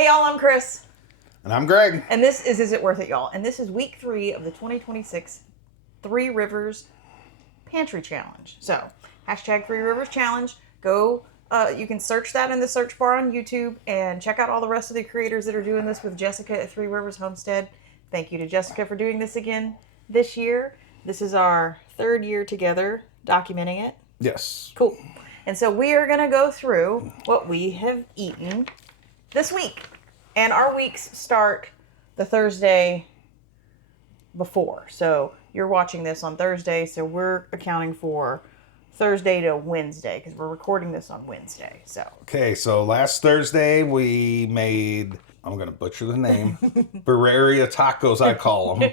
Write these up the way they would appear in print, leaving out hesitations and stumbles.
Hey y'all, I'm Chris. And I'm Greg. And this is It Worth It, y'all? And this is week 3 of the 2026 Three Rivers Pantry Challenge. So, hashtag Three Rivers Challenge. Go, you can search that in the search bar on YouTube and check out all the rest of the creators that are doing this with Jessica at Three Rivers Homestead. Thank you to Jessica for doing this again this year. This is our 3rd year together documenting it. Yes. Cool. And so we are going to go through what we have eaten this week. And our weeks start the Thursday before. So you're watching this on Thursday, so we're accounting for Thursday to Wednesday because we're recording this on Wednesday. Okay, so last Thursday we made, I'm going to butcher the name, Bavaria tacos, I call them.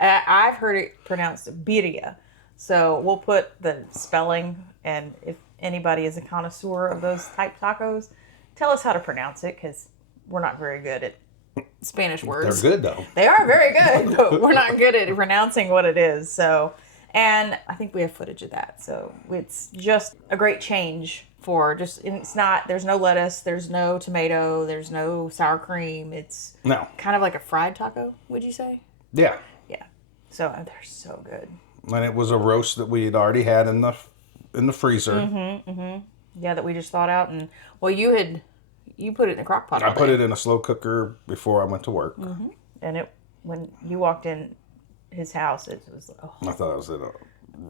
I've heard it pronounced birria. So we'll put the spelling, and if anybody is a connoisseur of those type tacos, tell us how to pronounce it because we're not very good at Spanish words. They're good, though. They are very good, but we're not good at pronouncing what it is. So, and I think we have footage of that. So it's just a great change for just, it's not, there's no lettuce, there's no tomato, there's no sour cream. It's kind of like a fried taco, would you say? Yeah. Yeah. So they're so good. And it was a roast that we had already had in the freezer. Mm-hmm, mm-hmm. Yeah, that we just thawed out. And, well, you put it in the crock pot. I put it in a slow cooker before I went to work. Mm-hmm. And when you walked in his house, it was I thought I was at a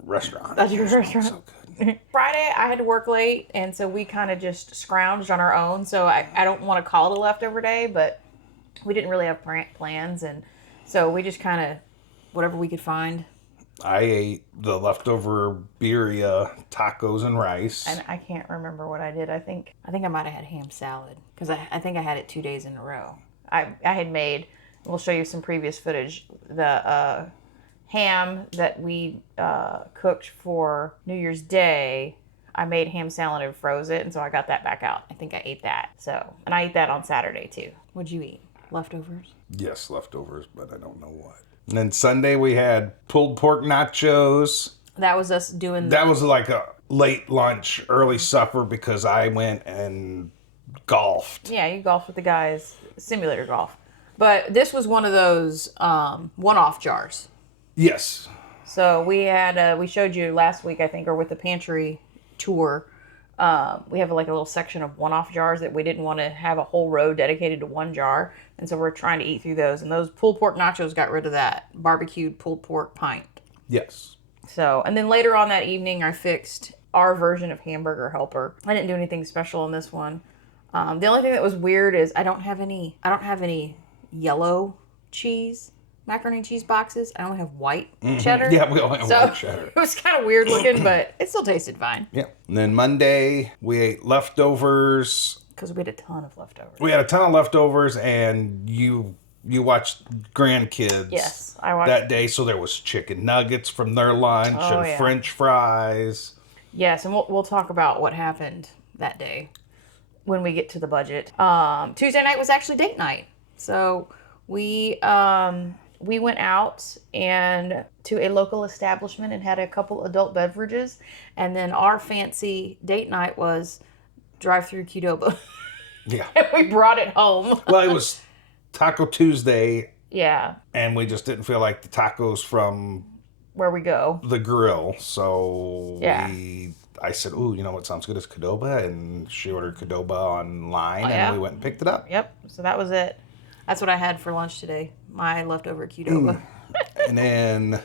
restaurant. That's your restaurant. So good. Friday, I had to work late, and so we kind of just scrounged on our own. So I don't want to call it a leftover day, but we didn't really have plans, and so we just kind of whatever we could find. I ate the leftover birria tacos and rice. And I can't remember what I did. I think I might have had ham salad because I think I had it 2 days in a row. I had made, we'll show you some previous footage, the ham that we cooked for New Year's Day. I made ham salad and froze it, and so I got that back out. I think I ate that. So, and I ate that on Saturday too. What'd you eat? Leftovers? Yes, leftovers, but I don't know what. And then Sunday we had pulled pork nachos. That was us doing That was like a late lunch, early supper because I went and golfed. Yeah, you golfed with the guys, simulator golf. But this was one of those one-off jars. Yes. So we had, we showed you last week, I think, or with the pantry tour, we have like a little section of one-off jars that we didn't want to have a whole row dedicated to one jar. And so we're trying to eat through those. And those pulled pork nachos got rid of that barbecued pulled pork pint. Yes. So, and then later on that evening, I fixed our version of hamburger helper. I didn't do anything special on this one. The only thing that was weird is I don't have any yellow cheese, macaroni and cheese boxes. I only have white cheddar. Yeah, we only have white cheddar. It was kind of weird looking, but it still tasted fine. Yeah. And then Monday, we ate leftovers. Because we had a ton of leftovers. We had a ton of leftovers, and you watched Grandkids. Yes, I watched that day. So there was chicken nuggets from their lunch and French fries. Yes, and we'll talk about what happened that day when we get to the budget. Tuesday night was actually date night, so we went out and to a local establishment and had a couple adult beverages, and then our fancy date night was drive-through Qdoba. Yeah. We brought it home. Well, it was Taco Tuesday. Yeah. And we just didn't feel like the tacos from where we go, the grill. So yeah. I said, ooh, you know what sounds good is Qdoba, and she ordered Qdoba online, and we went and picked it up. Yep. So that was it. That's what I had for lunch today. My leftover Qdoba. And then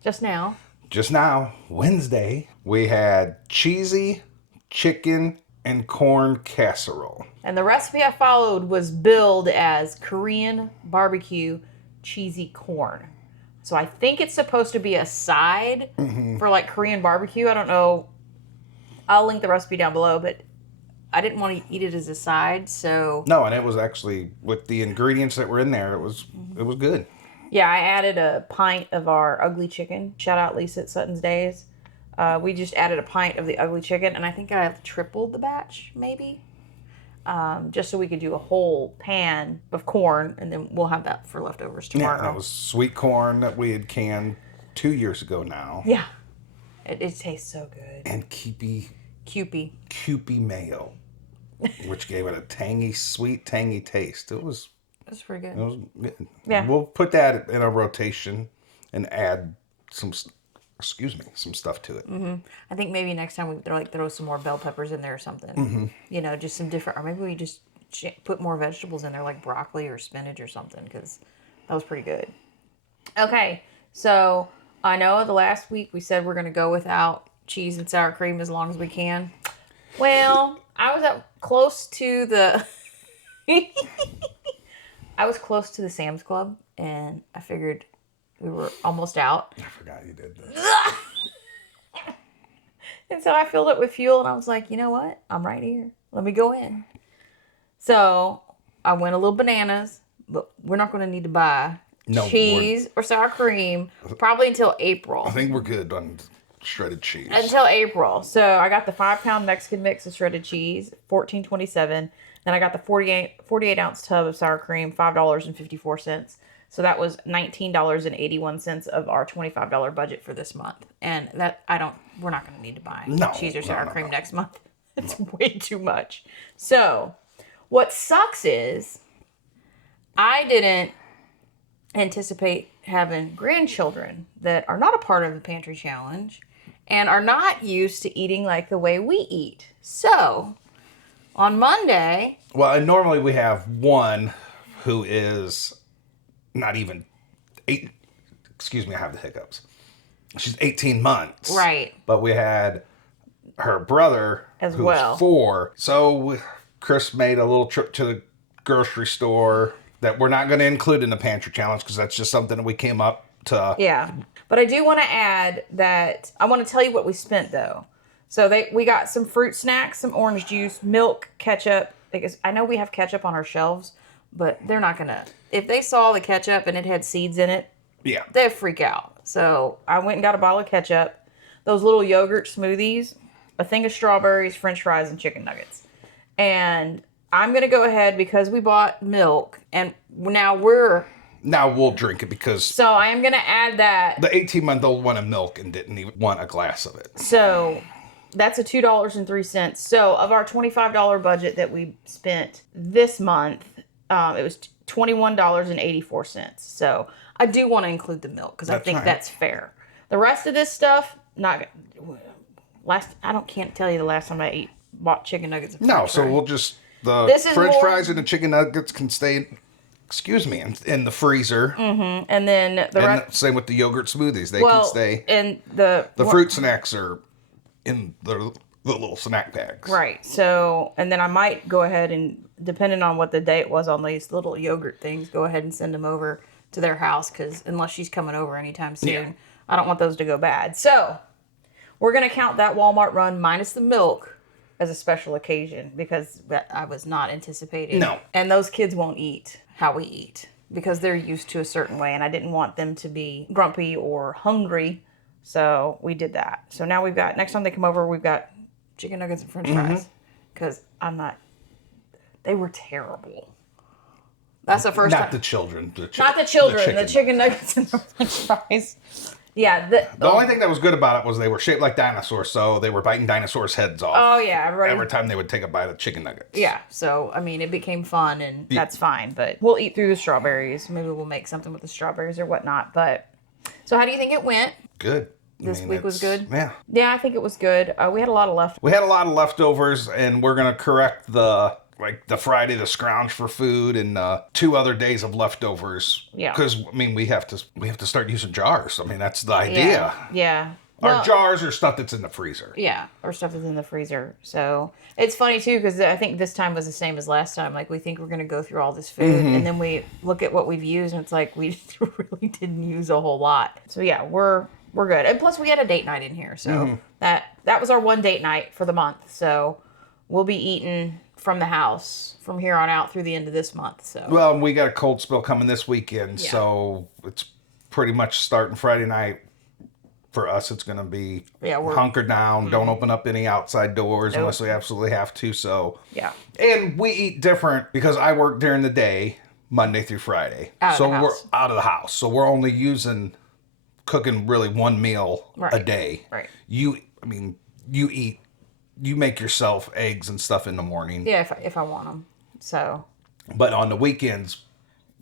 just now, Wednesday, we had cheesy chicken and corn casserole. And the recipe I followed was billed as Korean barbecue cheesy corn. So I think it's supposed to be a side for like Korean barbecue. I don't know. I'll link the recipe down below, but I didn't want to eat it as a side, so... No, and it was actually, with the ingredients that were in there, it was good. Yeah, I added a pint of our ugly chicken. Shout out Lisa at Sutton's Days. We just added a pint of the ugly chicken, and I think I tripled the batch, maybe. Just so we could do a whole pan of corn, and then we'll have that for leftovers tomorrow. Yeah, that was sweet corn that we had canned 2 years ago now. Yeah. It tastes so good. And Kewpie Kewpie mayo. which gave it a tangy, sweet, tangy taste. That's pretty It good. was good. Yeah. We'll put that in a rotation and add some stuff to it. I think maybe next time we throw some more bell peppers in there or something. You know, just some different, or maybe we just put more vegetables in there like broccoli or spinach or something, because that was pretty good. Okay, so I know the last week we said we're going to go without cheese and sour cream as long as we can. Well, I was close to the I was close to the Sam's Club, and I figured we were almost out. I forgot you did that. And so I filled it with fuel, and I was like, you know what? I'm right here. Let me go in. So I went a little bananas, but we're not going to need to buy cheese or sour cream probably until April. I think we're good on shredded cheese. Until April. So I got the 5-pound Mexican mix of shredded cheese, $14.27. Then I got the 48 ounce tub of sour cream, $5.54. So that was $19.81 of our $25 budget for this month. And that we're not going to need to buy cheese or sour cream next month. It's way too much. So what sucks is I didn't anticipate having grandchildren that are not a part of the pantry challenge and are not used to eating like the way we eat. So on Monday... Well, and normally we have one who is not even I have the hiccups. She's 18 months. Right. But we had her brother as who's well. 4. So Chris made a little trip to the grocery store that we're not going to include in the pantry challenge because that's just something that we came up to. Yeah. But I do want to add that I want to tell you what we spent though. So we got some fruit snacks, some orange juice, milk, ketchup. Because I know we have ketchup on our shelves, but they're not going to... If they saw the ketchup and it had seeds in it, yeah, they'd freak out. So I went and got a bottle of ketchup, those little yogurt smoothies, a thing of strawberries, french fries, and chicken nuggets. And I'm going to go ahead because we bought milk and now we'll drink it because... So I am going to add that... The 18-month-old wanted milk and didn't even want a glass of it. So that's a $2.03. So of our $25 budget that we spent this month, it was $21.84. So I do want to include the milk because I think that's fair. The rest of this stuff, I can't tell you the last time I bought chicken nuggets. So we'll just... The French fries and the chicken nuggets can stay... in the freezer. Mm-hmm. And then same with the yogurt smoothies. They can stay. And the fruit snacks are in the little snack bags. Right. So, and then I might go ahead and, depending on what the date was on these little yogurt things, go ahead and send them over to their house because unless she's coming over anytime soon, I don't want those to go bad. So, we're going to count that Walmart run minus the milk as a special occasion because I was not anticipating. No. And those kids won't eat how we eat because they're used to a certain way and I didn't want them to be grumpy or hungry. So we did that. So now next time they come over, we've got chicken nuggets and french fries because they were terrible. That's the first time. Not the children. Not the children. The chicken nuggets and the french fries. Yeah. The only thing that was good about it was they were shaped like dinosaurs, so they were biting dinosaurs' heads off. Oh, yeah. Every time they would take a bite of chicken nuggets. Yeah. So, I mean, it became fun, and that's fine. But we'll eat through the strawberries. Maybe we'll make something with the strawberries or whatnot. But so how do you think it went? Good. This week was good? Yeah. Yeah, I think it was good. We had a lot of leftovers. We had a lot of leftovers, and we're going to correct the Friday the scrounge for food and 2 other days of leftovers. Yeah. Because, I mean, we have to start using jars. I mean, that's the idea. Yeah. Our jars are stuff that's in the freezer. Yeah, or stuff that's in the freezer. So it's funny, too, because I think this time was the same as last time. Like, we think we're going to go through all this food, and then we look at what we've used, and it's like we really didn't use a whole lot. So, yeah, we're good. And plus, we had a date night in here. So that was our one date night for the month. So we'll be eating from the house from here on out through the end of this month. So well, we got a cold spell coming this weekend, so it's pretty much starting Friday night. For us, it's going to be hunkered down. Don't open up any outside doors unless we absolutely have to. So and we eat different because I work during the day, Monday through Friday. We're out of the house. So we're only cooking really one meal a day. Right. You eat you make yourself eggs and stuff in the morning. Yeah, if I want them. So. But on the weekends,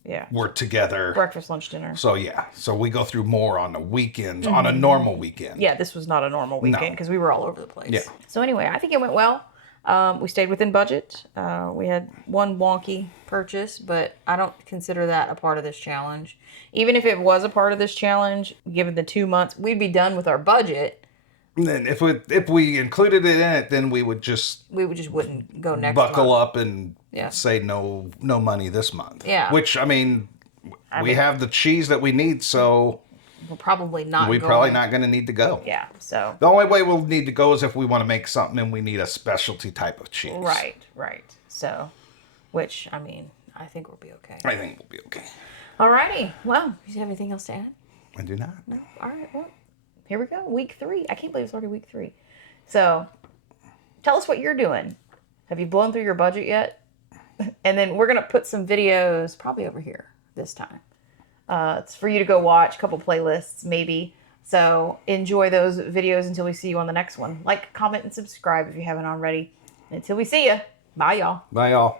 yeah, we're together. Breakfast, lunch, dinner. So yeah, so we go through more on the weekends, on a normal weekend. Yeah, this was not a normal weekend because we were all over the place. Yeah. So anyway, I think it went well. We stayed within budget. We had one wonky purchase, but I don't consider that a part of this challenge. Even if it was a part of this challenge, given the 2 months, we'd be done with our budget. And then if we included it in it, then we just wouldn't go next buckle month. up and say no money this month. Yeah. Which we have the cheese that we need, so we're probably not. We're probably not going to need to go. Yeah. So the only way we'll need to go is if we want to make something and we need a specialty type of cheese. Right. So, which I think we'll be okay. I think we'll be okay. Alrighty. Well, do you have anything else to add? I do not. No. All right. Well, here we go. Week 3. I can't believe it's already week 3. So, tell us what you're doing. Have you blown through your budget yet? And then we're gonna put some videos probably over here this time. It's for you to go watch, a couple playlists maybe. So enjoy those videos until we see you on the next one. Like, comment, and subscribe if you haven't already. Until we see you. Bye, y'all. Bye, y'all.